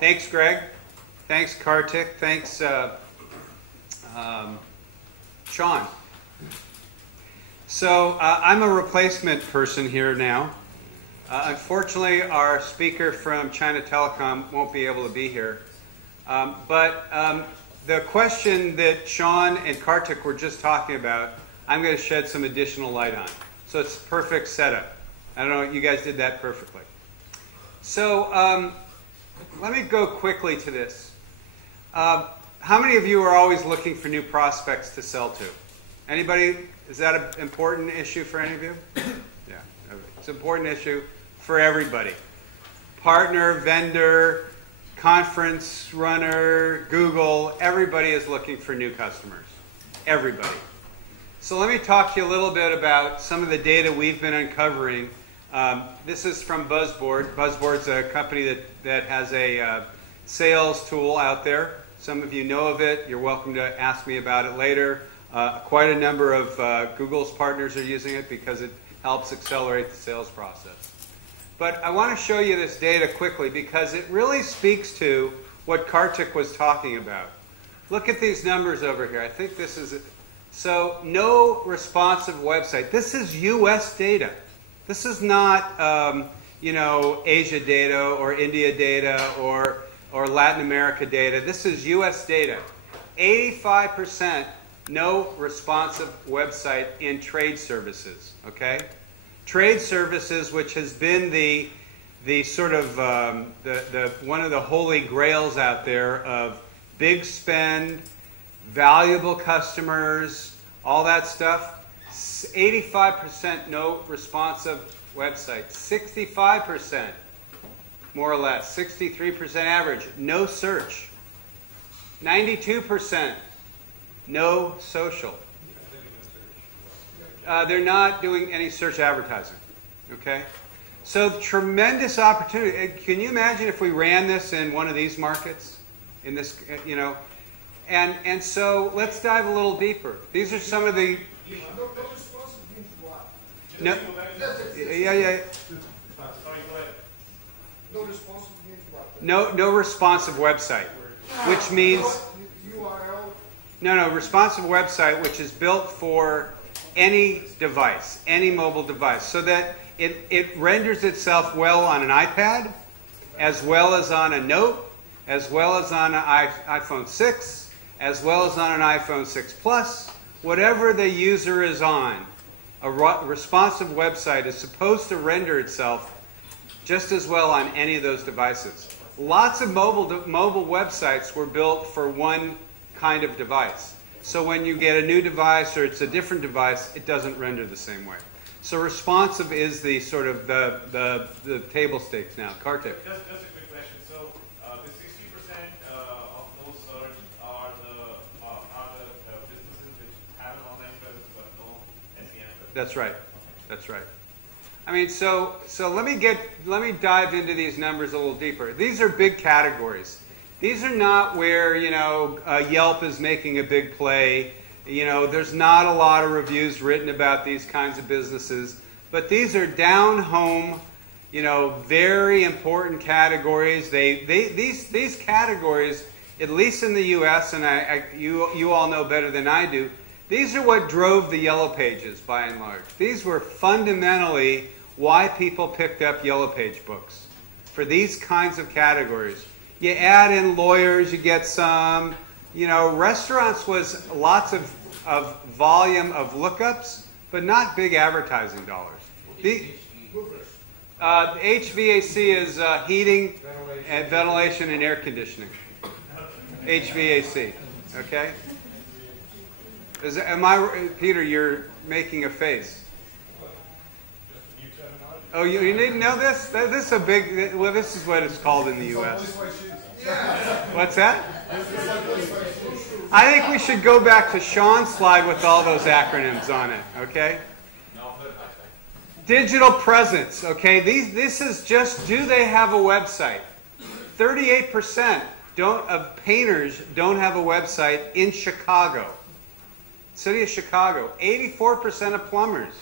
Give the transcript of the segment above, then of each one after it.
Thanks, Greg. Thanks, Kartik. Thanks, Sean. So I'm a replacement person here now. Unfortunately, our speaker from China Telecom won't be able to be here. But the question that Sean and Kartik were just talking about, I'm going to shed some additional light on. So it's a perfect setup. I don't know, you guys did that perfectly. So let me go quickly to this. How many of you are always looking for new prospects to sell to? Anybody? Is that an important issue for any of you? Yeah, it's an important issue for everybody. Partner, vendor, conference runner, Google, everybody is looking for new customers. Everybody. So let me talk to you a little bit about some of the data we've been uncovering. This is from Buzzboard. Buzzboard's a company that has a sales tool out there. Some of you know of it. You're welcome to ask me about it later. Quite a number of Google's partners are using it because it helps accelerate the sales process. But I want to show you this data quickly because it really speaks to what Kartik was talking about. Look at these numbers over here. I think this is... So, no responsive website. This is US data. This is not, you know, Asia data or India data or Latin America data. This is US data. 85% no responsive website in trade services, okay? Trade services, which has been the sort of one of the holy grails out there of big spend, valuable customers, all that stuff. 85% no responsive website. 65%, more or less, 63% average, no search. 92%, no social. They're not doing any search advertising, okay? So tremendous opportunity. Can you imagine if we ran this in one of these markets? In this, you know? And so let's dive a little deeper. These are some of the... No, yeah. No responsive website, which means... No, responsive website, which is built for any device, any mobile device, so that it renders itself well on an iPad, as well as on a Note, as well as on an iPhone 6, as well as on an iPhone 6 Plus. Whatever the user is on, a responsive website is supposed to render itself just as well on any of those devices. Lots of mobile websites were built for one kind of device. So when you get a new device or it's a different device, it doesn't render the same way. So responsive is the sort of the table stakes now. Kartik. Just a quick question. So the 60% of those search are the businesses which have an online presence but no SEM. That's right. That's right. I mean, so let me dive into these numbers a little deeper. These are big categories. These are not where, you know, Yelp is making a big play. You know, there's not a lot of reviews written about these kinds of businesses. But these are down-home, you know, very important categories. These categories, at least in the U.S., and you all know better than I do, these are what drove the Yellow Pages, by and large. These were fundamentally why people picked up Yellow Page books, for these kinds of categories. You add in lawyers, you get some, you know, restaurants was lots of volume of lookups, but not big advertising dollars. The HVAC is heating and ventilation and air conditioning. HVAC, okay? Peter, you're making a face. Oh, you didn't know this? This is a big, well, this is what it's called in the U.S. What's that? I think we should go back to Sean's slide with all those acronyms on it, okay? Digital presence, okay? This is just, do they have a website? 38% of painters don't have a website in Chicago. City of Chicago. 84% of plumbers.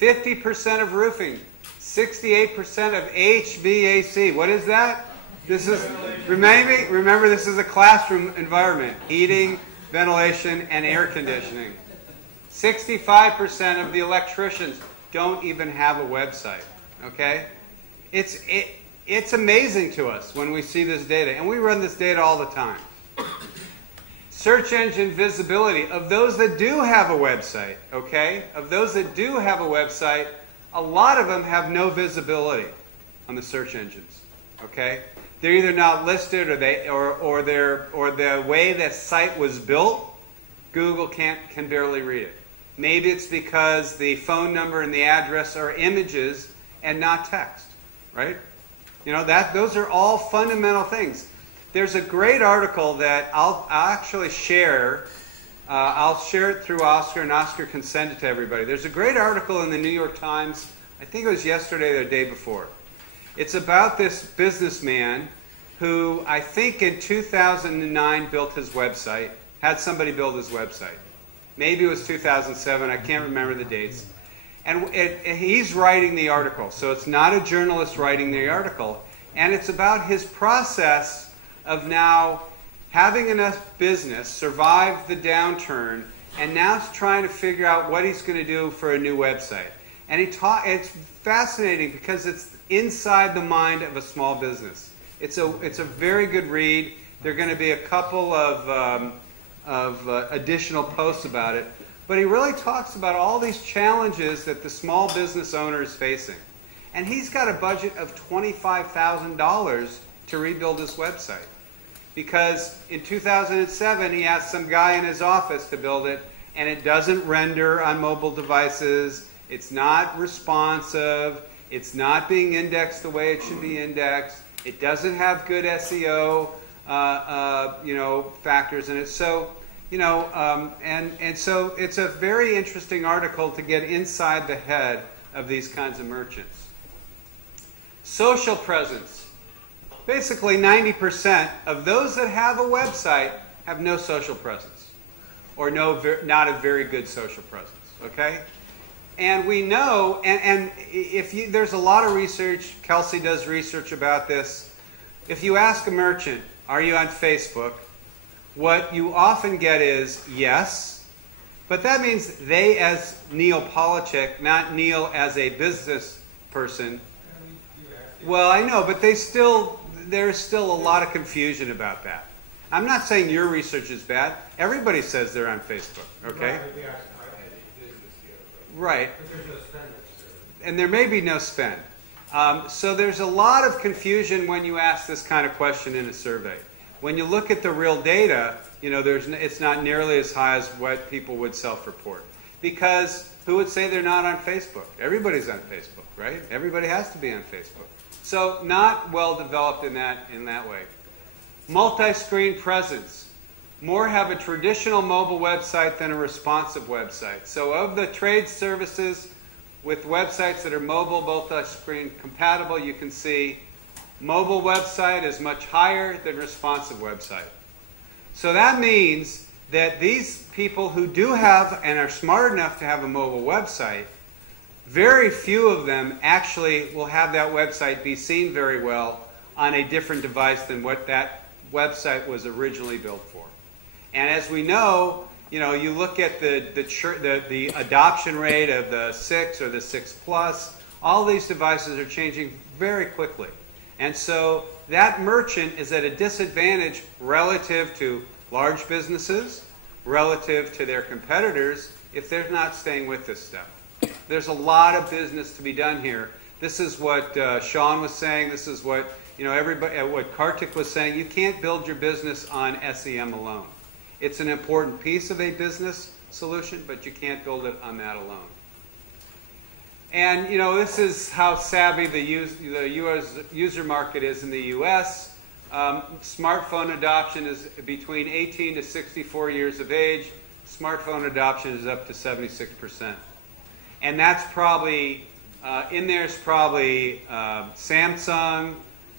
50% of roofing. 68% of HVAC. What is that? This is, remember this is a classroom environment. Heating, ventilation, and air conditioning. 65% of the electricians don't even have a website. Okay? It's amazing to us when we see this data, and we run this data all the time. Search engine visibility of those that do have a website, okay? Of those that do have a website, a lot of them have no visibility on the search engines, okay? They're either not listed or the way that site was built, Google can barely read it. Maybe it's because the phone number and the address are images and not text, right? You know, those are all fundamental things. There's a great article that I'll actually share. I'll share it through Oscar, and Oscar can send it to everybody. There's a great article in the New York Times, I think it was yesterday or the day before. It's about this businessman who I think in 2009 built his website, had somebody build his website. Maybe it was 2007, I can't remember the dates. And he's writing the article, so it's not a journalist writing the article. And it's about his process of now having enough business, survive the downturn, and now trying to figure out what he's going to do for a new website. And it's fascinating because it's inside the mind of a small business. It's a very good read. There are going to be a couple of additional posts about it. But he really talks about all these challenges that the small business owner is facing. And he's got a budget of $25,000 to rebuild his website. Because in 2007, he asked some guy in his office to build it, and it doesn't render on mobile devices. It's not responsive. It's not being indexed the way it should be indexed. It doesn't have good SEO factors in it. So, so it's a very interesting article to get inside the head of these kinds of merchants. Social presence. Basically, 90% of those that have a website have no social presence, or not a very good social presence. Okay, and we know, and there's a lot of research. Kelsey does research about this. If you ask a merchant, "Are you on Facebook?" what you often get is yes, but that means they as Neal Polachek, not Neal as a business person. Well, I know, but there's still a lot of confusion about that. I'm not saying your research is bad. Everybody says they're on Facebook, okay? Right. And there may be no spend. So there's a lot of confusion when you ask this kind of question in a survey. When you look at the real data, it's not nearly as high as what people would self-report. Because who would say they're not on Facebook? Everybody's on Facebook, right? Everybody has to be on Facebook. So not well developed in that way. Multi-screen presence. More have a traditional mobile website than a responsive website. So of the trade services with websites that are mobile, multi-screen compatible, you can see mobile website is much higher than responsive website. So that means that these people who do have and are smart enough to have a mobile website, very few of them actually will have that website be seen very well on a different device than what that website was originally built for. And as we know, you look at the adoption rate of the 6 or the 6 Plus, all these devices are changing very quickly. And so that merchant is at a disadvantage relative to large businesses, relative to their competitors, if they're not staying with this stuff. There's a lot of business to be done here. This is what Sean was saying. This is what what Kartik was saying. You can't build your business on SEM alone. It's an important piece of a business solution, but you can't build it on that alone. And this is how savvy the US user market is in the U.S. Smartphone adoption is between 18 to 64 years of age. Smartphone adoption is up to 76%. And that's probably, in there's probably Samsung,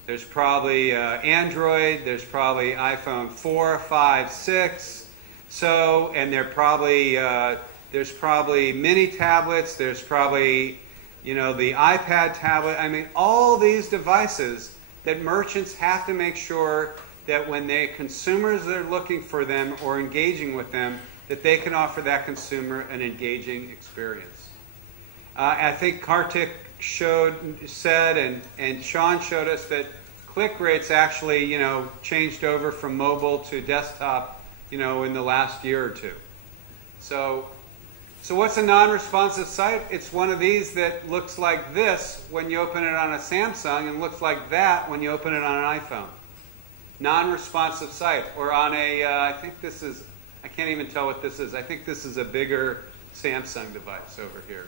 there's probably Android, there's probably iPhone 4, 5, 6. So, and there's probably mini tablets, there's probably, the iPad tablet. I mean, all these devices that merchants have to make sure that when consumers are looking for them or engaging with them, that they can offer that consumer an engaging experience. I think Kartik said, and Sean showed us that click rates actually, changed over from mobile to desktop, in the last year or two. So what's a non-responsive site? It's one of these that looks like this when you open it on a Samsung and looks like that when you open it on an iPhone. Non-responsive site. Or on a, I think this is, I can't even tell what this is. I think this is a bigger Samsung device over here.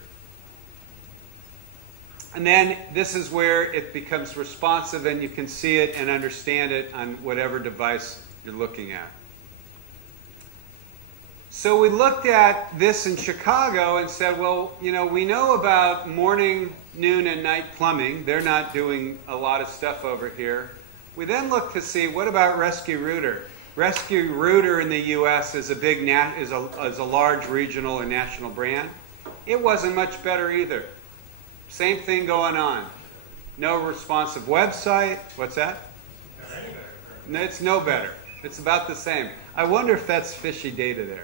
And then this is where it becomes responsive and you can see it and understand it on whatever device you're looking at. So we looked at this in Chicago and said, well, we know about morning, noon, and night plumbing. They're not doing a lot of stuff over here. We then looked to see, what about Rescue Rooter? Rescue Rooter in the U.S. is a large regional or national brand. It wasn't much better either. Same thing going on. No responsive website. What's that? It's no better. It's about the same. I wonder if that's fishy data there.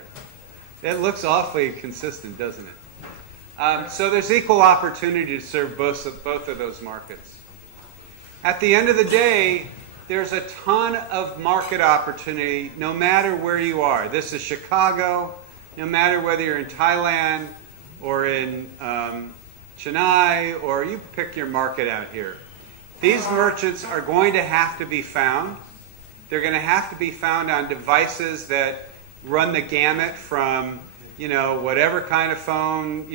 It looks awfully consistent, doesn't it? So there's equal opportunity to serve both of those markets. At the end of the day, there's a ton of market opportunity no matter where you are. This is Chicago, no matter whether you're in Thailand or in Chennai, or you pick your market out here. These merchants are going to have to be found. They're going to have to be found on devices that run the gamut from, whatever kind of phone,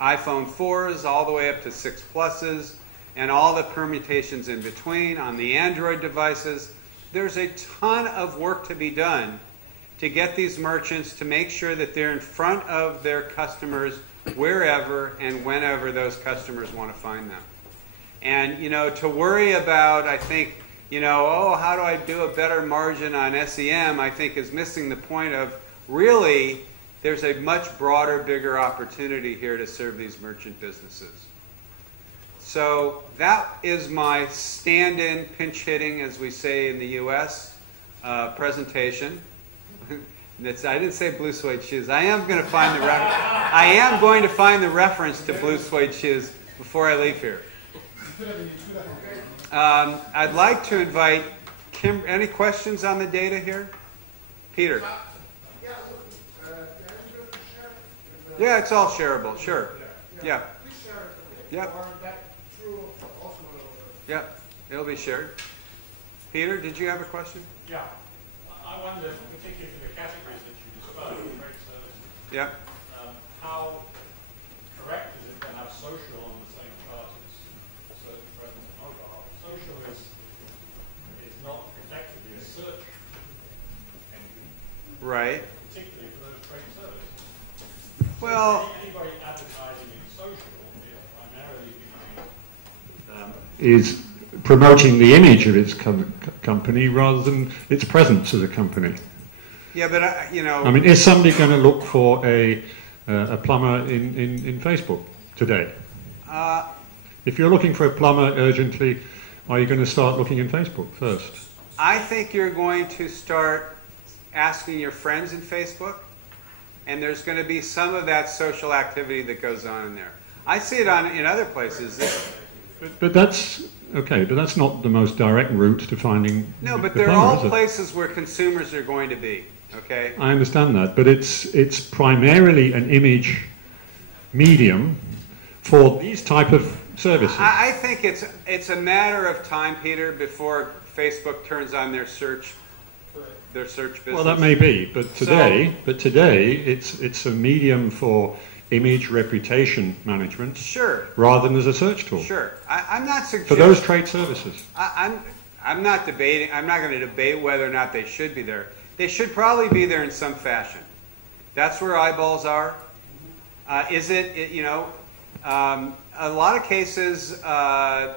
iPhone 4s all the way up to 6 Pluses and all the permutations in between on the Android devices. There's a ton of work to be done to get these merchants to make sure that they're in front of their customers wherever and whenever those customers want to find them. And, to worry about, I think, how do I do a better margin on SEM, I think is missing the point of really there's a much broader, bigger opportunity here to serve these merchant businesses. So that is my stand-in pinch hitting, as we say in the U.S., presentation. I didn't say blue suede shoes. I am going to find the reference to blue suede shoes before I leave here. I'd like to invite Kim. Any questions on the data here? Peter. Yeah, it's all shareable. Sure. Yeah. Yep. Yep. It'll be shared. Peter, did you have a question? Yeah. I wonder, particularly for the categories that you described, trade services. Yeah. How correct is it to have social on the same chart as search, present, and mobile? Social is not effectively a search engine, right? Particularly for those trade services. Well, anybody advertising in social is primarily is promoting the image of its company rather than its presence as a company. Yeah, but I mean, is somebody going to look for a plumber in Facebook today? If you're looking for a plumber urgently, are you going to start looking in Facebook first? I think you're going to start asking your friends in Facebook, and there's going to be some of that social activity that goes on in there. I see it in other places. But that's okay. But that's not the most direct route to finding. No, but the they're plumber, all places where consumers are going to be. Okay. I understand that, but it's primarily an image medium for these type of services. I think it's a matter of time, Peter, before Facebook turns on their search business. Well, that may be, but today it's a medium for image reputation management. Sure. Rather than as a search tool. Sure. I'm not suggesting for those trade services. I'm not debating. I'm not going to debate whether or not they should be there. They should probably be there in some fashion. That's where eyeballs are. A lot of cases,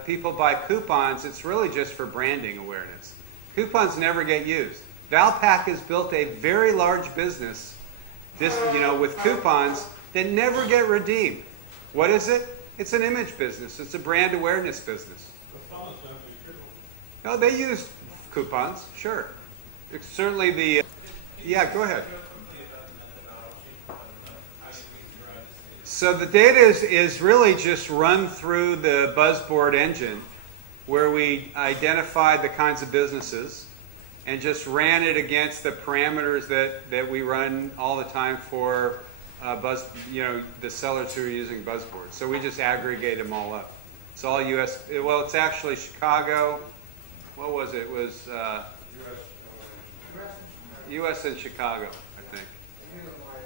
people buy coupons. It's really just for branding awareness. Coupons never get used. Valpak has built a very large business, with coupons that never get redeemed. What is it? It's an image business. It's a brand awareness business. But plumbers don't do No, they use coupons, sure. It's certainly the, yeah, go ahead. So the data is really just run through the BuzzBoard engine where we identified the kinds of businesses and just ran it against the parameters that we run all the time for the sellers who are using BuzzBoard. So we just aggregate them all up. It's all U.S. Well, it's actually Chicago. What was it? It was U.S. and Chicago, I think.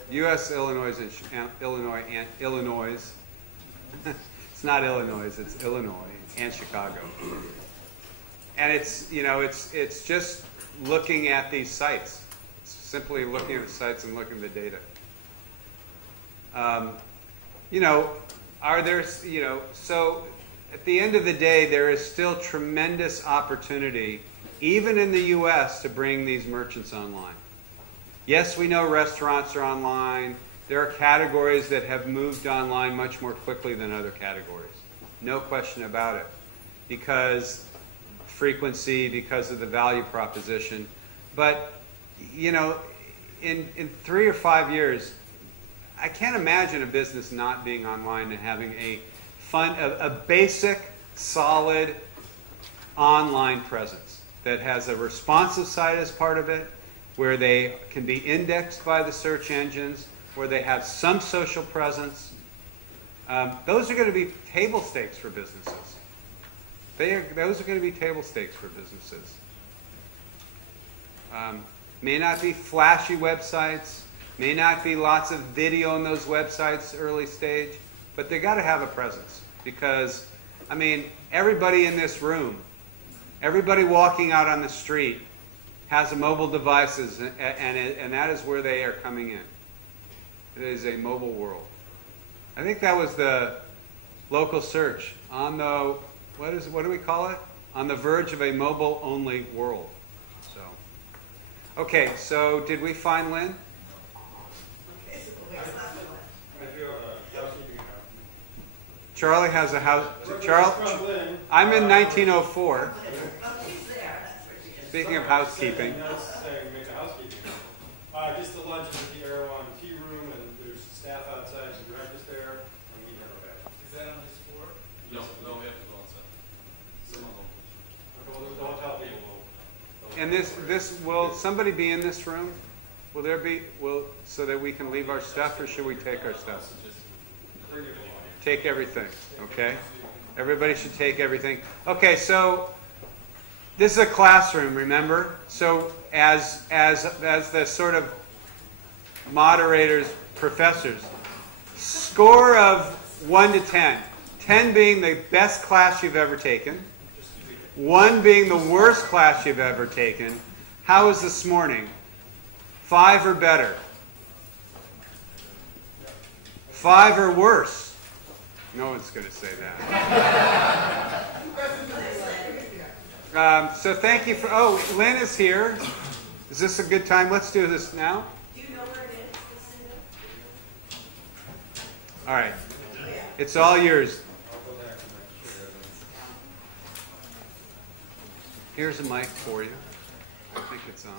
U.S., Illinois, and Illinois. It's not Illinois. It's Illinois and Chicago. And it's just looking at these sites. It's simply looking at the sites and looking at the data. So at the end of the day, there is still tremendous opportunity, even in the U.S., to bring these merchants online. Yes, we know restaurants are online. There are categories that have moved online much more quickly than other categories. No question about it. Because frequency, because of the value proposition. But, in 3 or 5 years, I can't imagine a business not being online and having a basic, solid online presence that has a responsive site as part of it, where they can be indexed by the search engines, where they have some social presence. Those are going to be table stakes for businesses. Those are going to be table stakes for businesses. May not be flashy websites, may not be lots of video on those websites early stage, but they got to have a presence. Because, everybody in this room, everybody walking out on the street has a mobile devices, and that is where they are coming in. It is a mobile world. I think that was the local search on the, what do we call it? On the verge of a mobile-only world. So, okay, so did we find Lynn? Charlie has a house. I'm in 1904. Speaking of housekeeping. Just the lunch at the Erewhon Tea Room, and there's staff outside to breakfast there, and we have a bed. Is that on this floor? No, we have to go outside. Don't tell people. And will somebody be in this room? Will there be, so that we can leave our stuff, or should we take our stuff? Take everything, okay? Everybody should take everything. Okay, so this is a classroom, remember? So as the sort of moderators, professors, score of 1 to 10. 10 being the best class you've ever taken. 1 being the worst class you've ever taken. How was this morning? 5 or better? 5 or worse? No one's going to say that. So thank you for... Oh, Lynn is here. Is this a good time? Let's do this now. Do you know where it is? All right. It's all yours. Here's a mic for you. I think it's on.